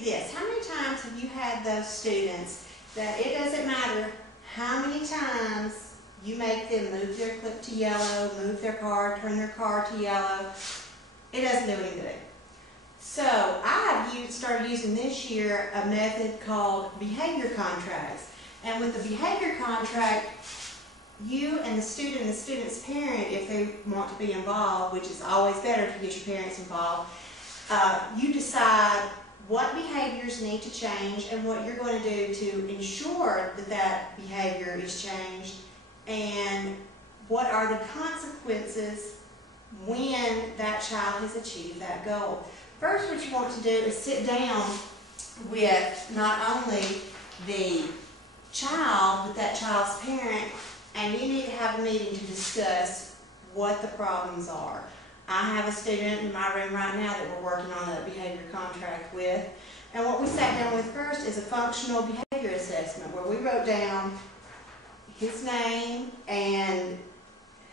you this. How many times have you had those students that it doesn't matter how many times you make them move their clip to yellow, move their card, turn their card to yellow, it doesn't do any good. So I have started using this year a method called behavior contracts. And with the behavior contract, you and the student's parent, if they want to be involved, which is always better to get your parents involved, you decide what behaviors need to change and what you're going to do to ensure that that behavior is changed, and what are the consequences when that child has achieved that goal. First, what you want to do is sit down with not only the child, but that child's parent, and you need to have a meeting to discuss what the problems are. I have a student in my room right now that we're working on a behavior contract with, and what we sat down with first is a functional behavior assessment where we wrote down his name and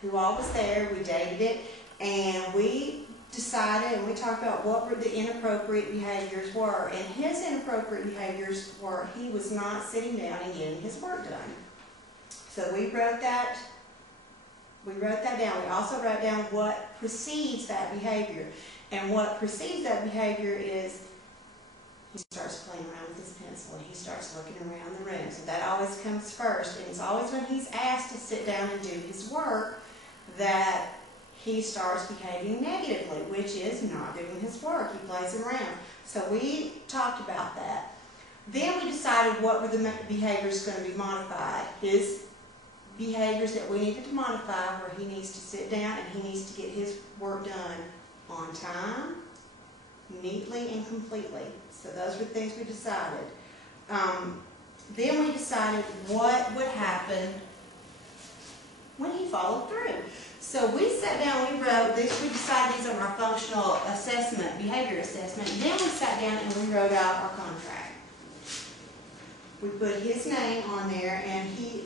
who all was there, we dated it, and we decided and we talked about what the inappropriate behaviors were. And his inappropriate behaviors were he was not sitting down and getting his work done. So we wrote that down. We also wrote down what precedes that behavior. And what precedes that behavior is he starts playing around with his pencil and he starts looking around the room. So that always comes first. And it's always when he's asked to sit down and do his work that he starts behaving negatively, which is not doing his work. He plays around. So we talked about that. Then we decided what were the behaviors going to be modified. His behaviors that we needed to modify, where he needs to sit down and he needs to get his work done on time, neatly and completely. So those were the things we decided. Then we decided what would happen when he followed through. So we sat down, we wrote this, we decided these on our functional assessment, behavior assessment. Then we sat down and we wrote out our contract. We put his name on there, and he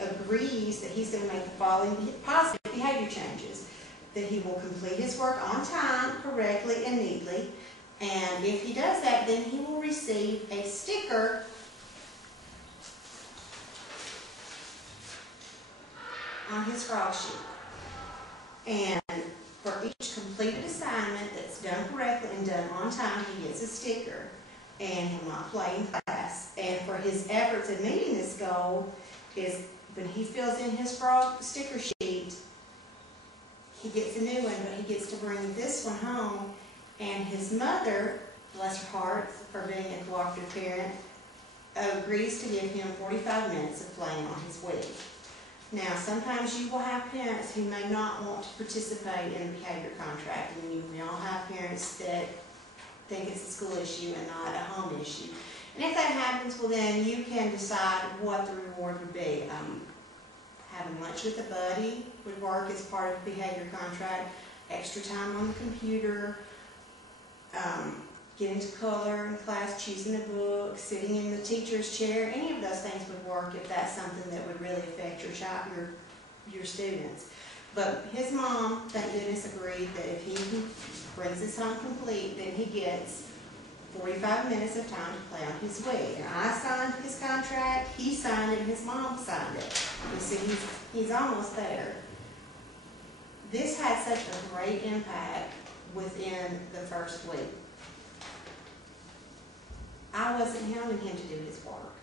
agrees that he's going to make the following positive behavior changes. That he will complete his work on time, correctly, and neatly. And if he does that, then he will receive a sticker on his frog sheet. And for each completed assignment that's done correctly and done on time, he gets a sticker. And he'll not play in class. And for his efforts in meeting this goal is when he fills in his frog sticker sheet, he gets a new one, but he gets to bring this one home. And his mother, bless her heart for being a cooperative parent, agrees to give him 45 minutes of playing on his Wii. Now, sometimes you will have parents who may not want to participate in the behavior contract, and you may all have parents that think it's a school issue and not a home issue. And if that happens, well then you can decide what the reward would be. Having lunch with a buddy would work as part of the behavior contract, extra time on the computer, getting to color in class, choosing a book, sitting in the teacher's chair. Any of those things would work if that's something that would really affect your child, your students. But his mom, thank goodness, agreed that if he brings this home complete, then he gets 45 minutes of time to play on his Wii. And I signed his contract, he signed it, and his mom signed it. You see, he's almost there. This had such a great impact within the first week. I wasn't hounding him to do his work.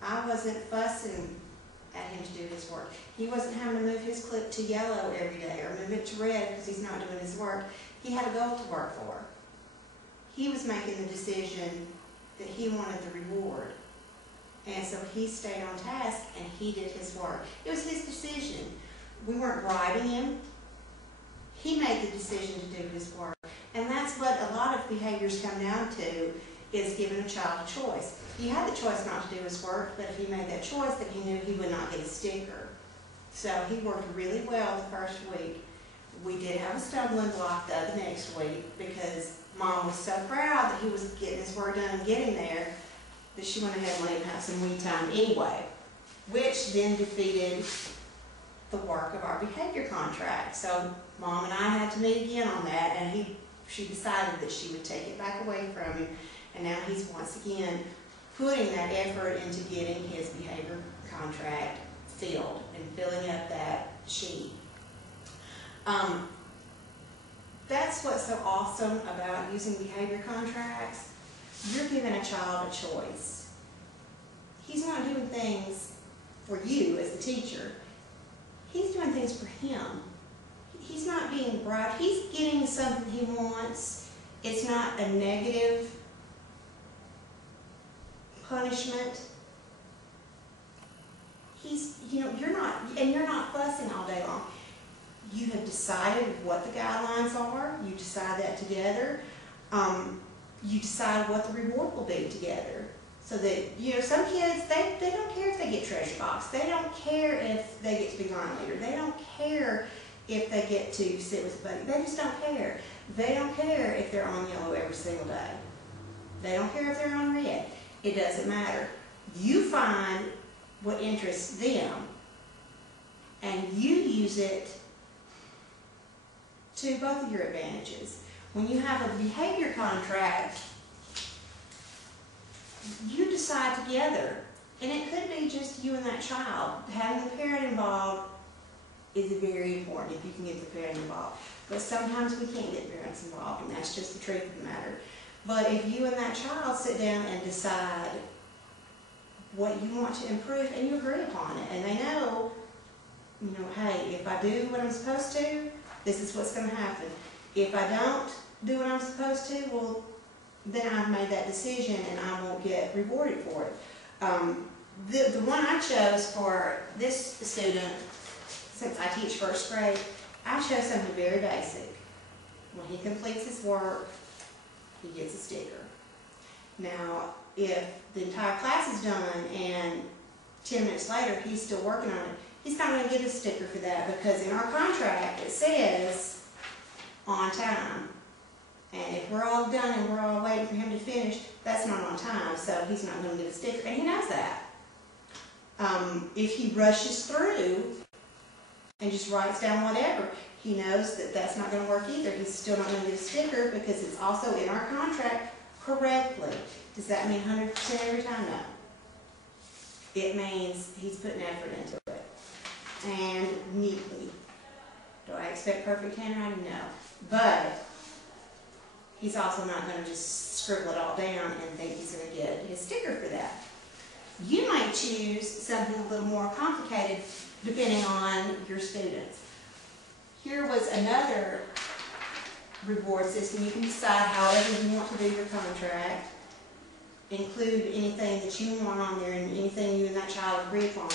I wasn't fussing at him to do his work. He wasn't having to move his clip to yellow every day or move it to red because he's not doing his work. He had a goal to work for. He was making the decision that he wanted the reward. And so he stayed on task and he did his work. It was his decision. We weren't bribing him. He made the decision to do his work. And that's what a lot of behaviors come down to, is giving a child a choice. He had the choice not to do his work, but if he made that choice, then he knew he would not get a sticker. So he worked really well the first week. We did have a stumbling block though the next week because Mom was so proud that he was getting his work done and getting there that she went ahead and let him have some me time anyway, which then defeated the work of our behavior contract. So Mom and I had to meet again on that, and she decided that she would take it back away from him, and now he's once again putting that effort into getting his behavior contract filled and filling up that sheet. That's what's so awesome about using behavior contracts. You're giving a child a choice. He's not doing things for you as the teacher. He's doing things for him. He's not being bribed. He's getting something he wants. It's not a negative punishment. You're not fussing all day long. You have decided what the guidelines are. You decide that together. You decide what the reward will be together. So that, some kids, they don't care if they get treasure box. They don't care if they get to be line leader. They don't care if they get to sit with a buddy. They just don't care. They don't care if they're on yellow every single day. They don't care if they're on red. It doesn't matter. You find what interests them, and you use it to both of your advantages. When you have a behavior contract, you decide together, and it could be just you and that child. Having the parent involved is very important if you can get the parent involved. But sometimes we can't get parents involved, and that's just the truth of the matter. But if you and that child sit down and decide what you want to improve, and you agree upon it, and they know, hey, if I do what I'm supposed to, this is what's going to happen. If I don't do what I'm supposed to, well, then I've made that decision and I won't get rewarded for it. The one I chose for this student, since I teach first grade, I chose something very basic. When he completes his work, he gets a sticker. Now, if the entire class is done and 10 minutes later he's still working on it, he's not going to get a sticker for that, because in our contract it says on time. And if we're all done and we're all waiting for him to finish, that's not on time, so he's not going to get a sticker, and he knows that. If he rushes through and just writes down whatever, he knows that that's not going to work either. He's still not going to get a sticker because it's also in our contract correctly. Does that mean 100% every time? No. It means he's putting effort into it. And neatly. Do I expect perfect handwriting? No. But he's also not going to just scribble it all down and think he's going to get his sticker for that. You might choose something a little more complicated depending on your students. Here was another reward system. You can decide however you want to do your contract. Include anything that you want on there and anything you and that child agree upon.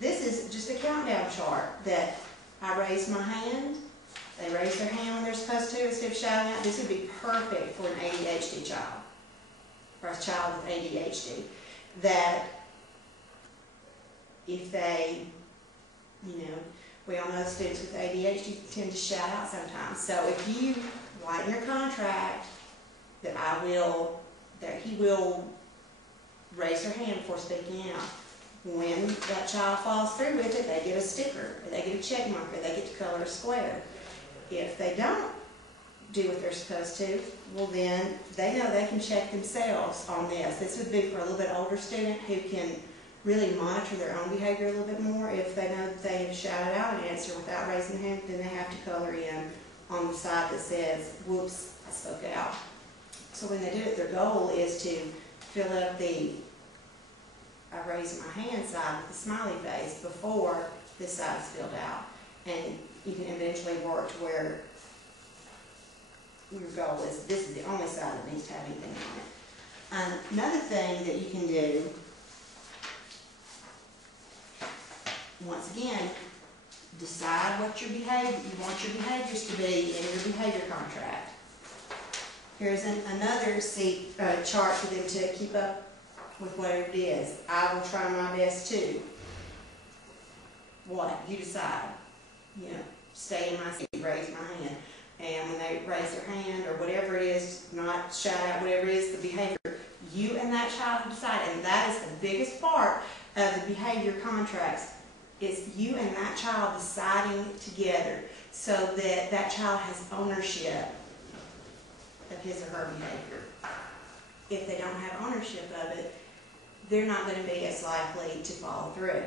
This is just a countdown chart that I raise my hand. They raise their hand when they're supposed to instead of shouting out. This would be perfect for an ADHD child, or a child with ADHD. That if they, we all know students with ADHD tend to shout out sometimes. So if you write in your contract that he will raise their hand before speaking out. When that child follows through with it, they get a sticker, or they get a check mark, or they get to color a square. If they don't do what they're supposed to, well then they know they can check themselves on this. This would be for a little bit older student who can really monitor their own behavior a little bit more. If they know that they have shouted out an answer without raising their hand, then they have to color in on the side that says, whoops, I spoke out. So when they do it, their goal is to fill up the I raise my hand side with the smiley face before this side is filled out. And you can eventually work to where your goal is this is the only side that needs to have anything on it. Another thing that you can do, once again, decide what you want your behaviors to be in your behavior contract. Here's another chart for them to keep up with whatever it is. I will try my best to. What? You decide. Stay in my seat, raise my hand. And when they raise their hand or whatever it is, not shout out, whatever it is, the behavior, you and that child decide. And that is the biggest part of the behavior contracts, is you and that child deciding together. so that that child has ownership of his or her behavior. If they don't have ownership of it, they're not going to be as likely to follow through.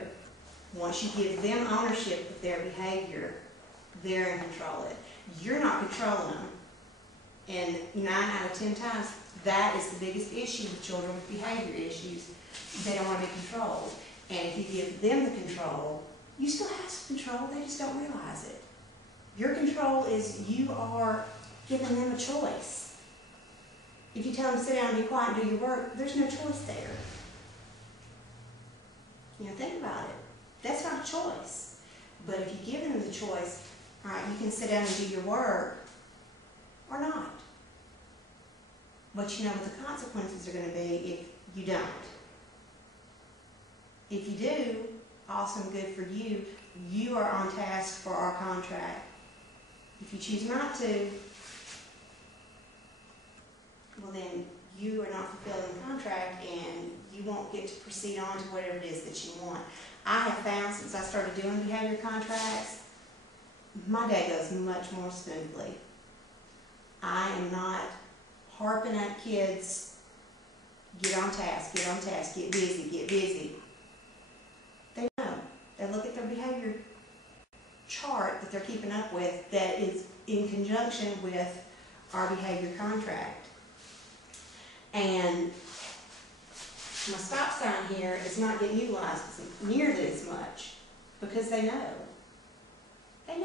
Once you give them ownership of their behavior, they're in control of it. You're not controlling them. And 9 out of 10 times, that is the biggest issue with children with behavior issues. They don't want to be controlled. And if you give them the control, you still have some control, they just don't realize it. Your control is you are giving them a choice. If you tell them to sit down and be quiet and do your work, there's no choice there. You know, think about it. That's not a choice. But if you give them the choice, all right, you can sit down and do your work or not. But you know what the consequences are going to be if you don't. If you do, awesome, good for you. You are on task for our contract. If you choose not to, well then you are not fulfilling the contract and you won't get to proceed on to whatever it is that you want. I have found since I started doing behavior contracts, my day goes much more smoothly. I am not harping at kids, get on task, get busy, get busy. They know. They look at their behavior chart that they're keeping up with that is in conjunction with our behavior contract. And my stop sign here is not getting utilized nearly as much because they know. They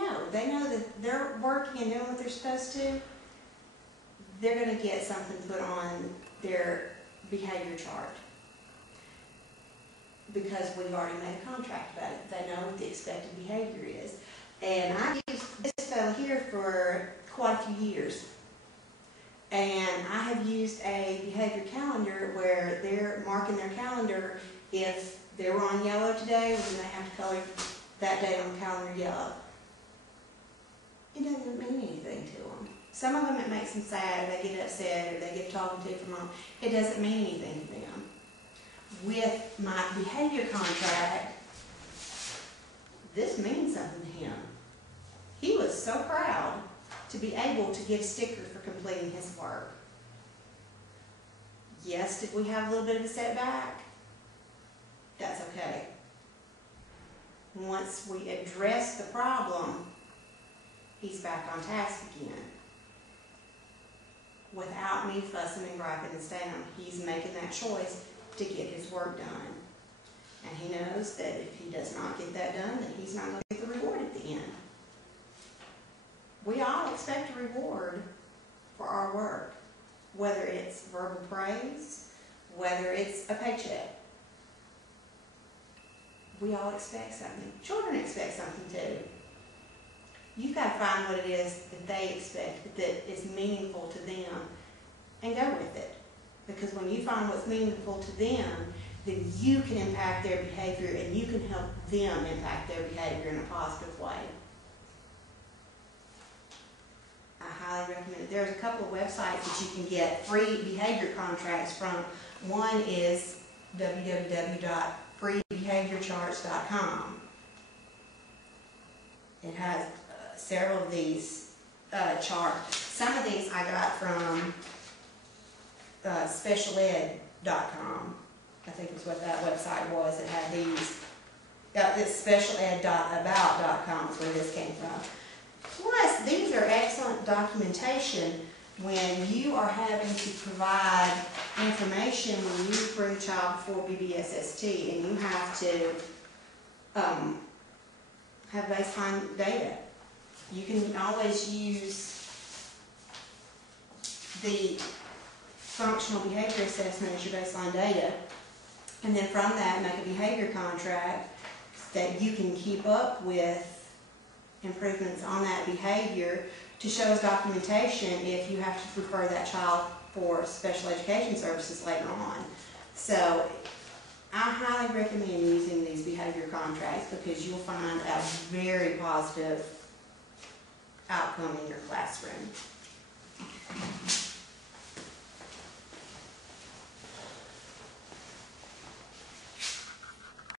know that they're working and doing what they're supposed to. They're going to get something put on their behavior chart because we've already made a contract about it. They know what the expected behavior is. And I used this fellow here for quite a few years. And I have used a behavior calendar where they're marking their calendar if they were on yellow today, then they have to color that day on the calendar yellow. It doesn't mean anything to them. Some of them it makes them sad, or they get upset, or they get talking to from mom. It doesn't mean anything to them. With my behavior contract, this means something to him. He was so proud to be able to get a sticker for completing his work. Yes, did we have a little bit of a setback? That's okay. Once we address the problem, he's back on task again. Without me fussing and griping and staying on, he's making that choice to get his work done. And he knows that if he does not get that done, then he's not going to get the reward at the end. We all expect a reward for our work, whether it's verbal praise, whether it's a paycheck. We all expect something. Children expect something too. You've got to find what it is that they expect that is meaningful to them and go with it. Because when you find what's meaningful to them, then you can impact their behavior and you can help them impact their behavior in a positive way. I highly recommend it. There's a couple of websites that you can get free behavior contracts from. One is www.freebehaviorcharts.com. It has several of these charts. Some of these I got from specialed.com. I think is what that website was. It had these. This specialed.about.com is where this came from. Plus, these are excellent documentation when you are having to provide information when you bring a child before BBSST and you have to have baseline data. You can always use the functional behavior assessment as your baseline data, and then from that make a behavior contract that you can keep up with improvements on that behavior to show as documentation if you have to refer that child for special education services later on. So I highly recommend using these behavior contracts because you'll find a very positive outcome in your classroom.